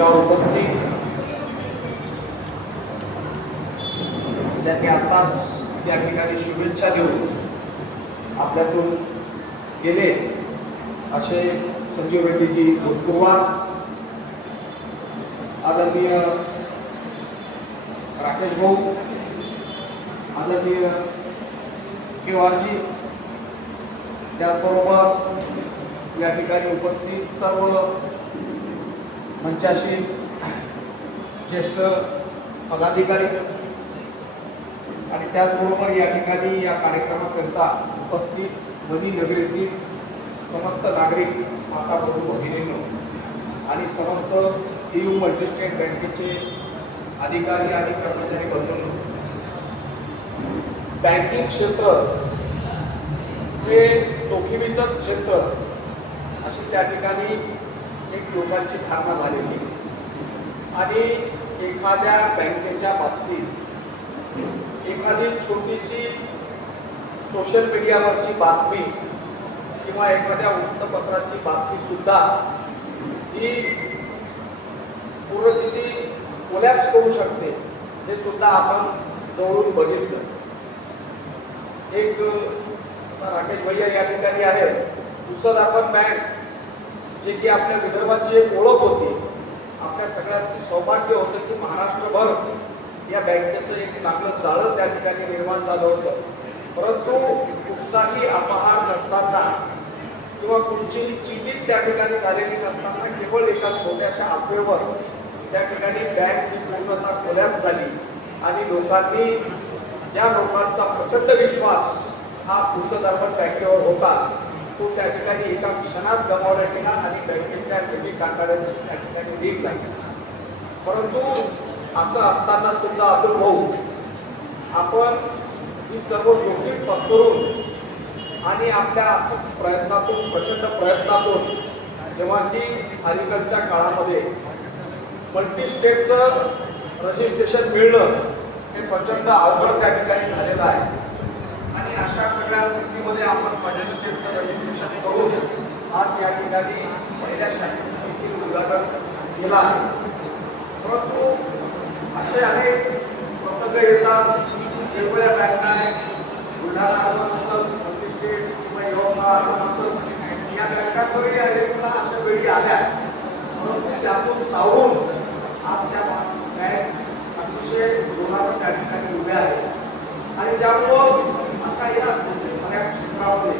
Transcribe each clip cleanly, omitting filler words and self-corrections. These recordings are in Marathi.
मंचावर उपस्थित ज्यांनी आताच या ठिकाणी शुभेच्छा देऊन आपल्यातून गेले असे संजीव रेड्डीजी भूतपूर्वा, आदरणीय राकेश भाऊ, आदरणीय केवारजी, त्याचबरोबर या ठिकाणी उपस्थित सर्व मंचाशी ज्येष्ठ पदाधिकारी आणि त्याचबरोबर या ठिकाणी या कार्यक्रमाकरिता उपस्थित वनी नगरीतील समस्त नागरिक, माता बंधू भगिनींनो आणि समस्त EU मल्टीस्टेट बँकेचे अधिकारी आणि कर्मचारी बंधूंनो, बँकिंग क्षेत्र हे जोखमीचं क्षेत्र अशी त्या ठिकाणी एक लोकांची धारणा झालेली आणि एखाद्या बँकेच्या बाबतीत एखादी छोटीशी सोशल मीडियावरची बातमी किंवा एखाद्या वृत्तपत्राची बातमी सुद्धा ही पूर्ण कोलॅप्स करू शकते, हे सुद्धा आपण जवळून बघितलं. एक राकेश भैया या ठिकाणी आहे, पुसद अर्बन बँक, जे की आपल्या विदर्भाची एक ओळख होती, आपल्या सगळ्यांचे सौभाग्य होतं की महाराष्ट्रभर या बँकेचं एक चांगलं जाळं त्या ठिकाणी निर्माण झालं होतं. परंतु कुठचाही अपहार नसताना किंवा कुठचीही चिंतित त्या ठिकाणी झालेली नसताना केवळ एका छोट्याशा अफवेवर त्या ठिकाणी बँक ही पूर्णतः कोलॅप्स झाली आणि लोकांनी, ज्या लोकांचा प्रचंड विश्वास हा पुसद अर्बन बँकेवर होता, तो त्या ठिकाणी एका क्षणात गमावला गेला आणि बँकेच्या डेबिट कार्डांची त्या ठिकाणी लीक लागली. परंतु असं असताना सुद्धा अतुल भाऊ, आपण ही सर्व जोखीम पत्करून आणि आपल्या प्रयत्नातून, प्रचंड प्रयत्नातून, जेव्हा की अलीकडच्या काळामध्ये मल्टी स्टेटचं रजिस्ट्रेशन मिळणं हे प्रचंड अवघड त्या ठिकाणी झालेलं आहे आणि अशा सगळ्या स्थितीमध्ये आपण मल्टी स्टेटचं रजिस्ट्रेशन करून आज या ठिकाणी पहिल्या शाखेचं उद्घाटन केलं आहे. परंतु असे अनेक प्रसंग येतात, वेगवेगळ्या बँका बुलढाणा असेल, मल्टी स्टेट किंवा यवतमाळ असेल, या बँकांवरही अनेक अशा वेळी आल्या, परंतु त्यातून सावरून आज त्या बँक अतिशय जोरावर त्या ठिकाणी उभ्या आहेत आणि त्यामुळं अशा या बऱ्याच क्षेत्रामध्ये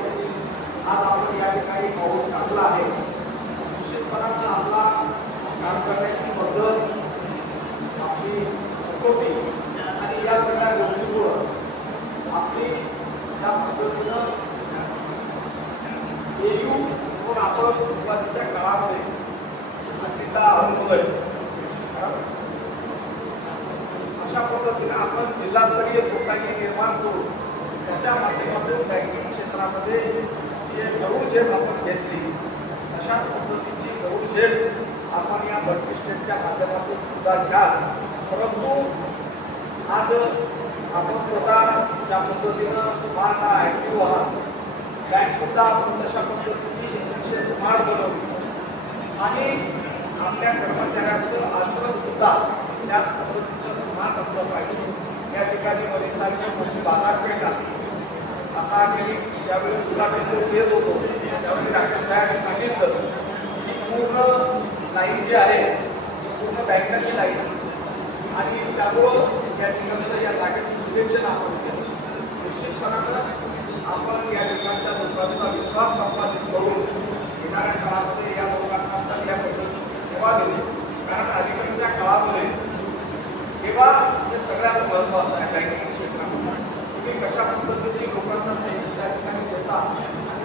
आज आपण या ठिकाणी पाऊल टाकलं आहे. निश्चितपणानं आपला काम करण्याची पद्धत, आपली सखोटी आणि या सगळ्या गोष्टींमुळं आपली ज्या पद्धतीनं EU म्हणून आपण सुरुवातीच्या काळामध्ये अतिता अनुमोदन अशा पद्धतीने आपण जिल्हास्तरीय सोसायटी निर्माण करून त्याच्या माध्यमातून बँकिंग क्षेत्रामध्ये जी दौडझेप आपण घेतली, अशाच पद्धतीची दौडझेप आपण या मल्टी स्टेटच्या माध्यमातून सुद्धा घ्या. परंतु आज आपण स्वतः ज्या पद्धतीनं स्मार्ट ऍक्टिव्ह आहात, बँक सुद्धा आपण तशा पद्धतीची अतिशय स्मार्ट बनवली आणि आपल्या कर्मचाऱ्यांचं आचरण सुद्धा त्याच पद्धतीचं स्मार्ट असलं पाहिजे. या ठिकाणी मनीषांच्या मोठी बाजारपेठ आहे. आता मी ज्यावेळी उद्घाटन येत होतो त्यावेळी राकेश भाईंनी सांगितलं की पूर्ण लाईन जी आहे पूर्ण बँकाची लाईन आणि त्यामुळं या ठिकाणी या जागेचं सिलेक्शन आपण केलं. निश्चितपणानं आपण या ठिकाणच्या लोकांचा विश्वास संपादित करून येणाऱ्या काळामध्ये या लोकांना चांगल्या पद्धतीची सेवा देऊ. कारण अलीकडच्या काळामध्ये सेवा हे सगळ्यात महत्त्वाचं आहे. बँकिंग क्षेत्रामध्ये तुम्ही कशा पद्धतीची लोकांना सेवा त्या ठिकाणी देता,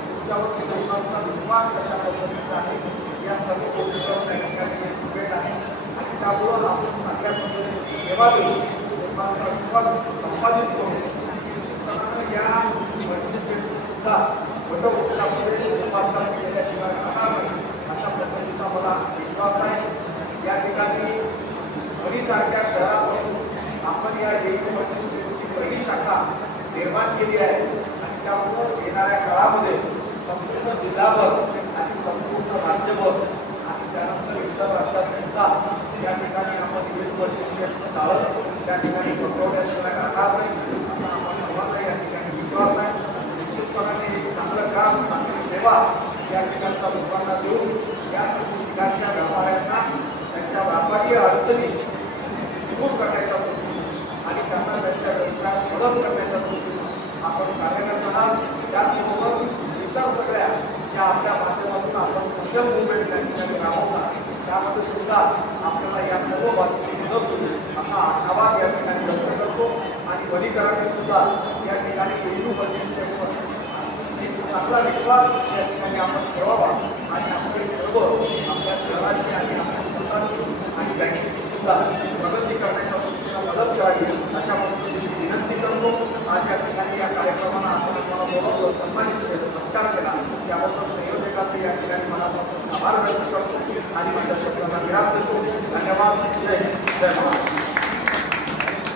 तुमच्यावरती लोकांचा विश्वास कशा पद्धतीचा आहे, या सर्व गोष्टींवर त्या ठिकाणी डिपेंड आहे आणि त्यामुळं आपण चांगल्या पद्धतीची सेवा देऊ, लोकांचा विश्वास संपादित करून निश्चितपणानं या मल्टी स्टेटची सुद्धा वटवृक्षामध्ये रूपांतर केल्याशिवाय राहणार नाही अशा पद्धतीचा मला विश्वास आहे. या ठिकाणी वणीसारख्या शहरापासून आपण या मल्टी स्टेटची पहिली शाखा निर्माण केली आहे आणि त्यामुळं येणाऱ्या काळामध्ये संपूर्ण जिल्हाभर आणि संपूर्ण राज्यभर आणि त्यानंतर इतर राज्यात सुद्धा जाळं त्या ठिकाणी पसरवल्याशिवाय राहणार नाही असा आपण सर्वांना या ठिकाणी विश्वास आहे. निश्चितपणाने चांगलं काम चांगली सेवा या ठिकाणच्या लोकांना देऊन या ठिकाणच्या व्यापाऱ्यांना त्यांच्या व्यापारी अडचणी दूर करण्याच्या दृष्टीने आणि त्यांना त्यांच्या व्यवसायात मदत करण्याच्या दृष्टीने आपण कार्यरत आहात. त्याचबरोबर इतर सगळ्या ज्या आपल्या माध्यमातून आपण सोशल मुवमेंट त्या ठिकाणी राबवतात त्यामध्ये सुद्धा आपल्याला या सर्व बाबतीची मदत होईल असा आशावाद या ठिकाणी व्यक्त करतो. आणि वनीकरांनी सुद्धा या ठिकाणी पेरू बंदिस्टेवर एक चांगला विश्वास या ठिकाणी आपण ठेवावा आणि आपले सर्व आपल्या शहराची आणि आपल्या स्वतःची आणि बँकेची सुद्धा प्रगती करण्याच्या दृष्टीने मदत करावी अशा पद्धतीची विनंती करतो. आज या ठिकाणी या कार्यक्रमाला आपण आम्हाला बोलावलं, सन्मानित केलं, सत्कार केला त्याबद्दल संयोजकांचे या ठिकाणी मनापासून आभार व्यक्त करतो आणि माझ्या शब्दांना विराम देतो. धन्यवाद. जय हिंद, जय महाराष्ट्र.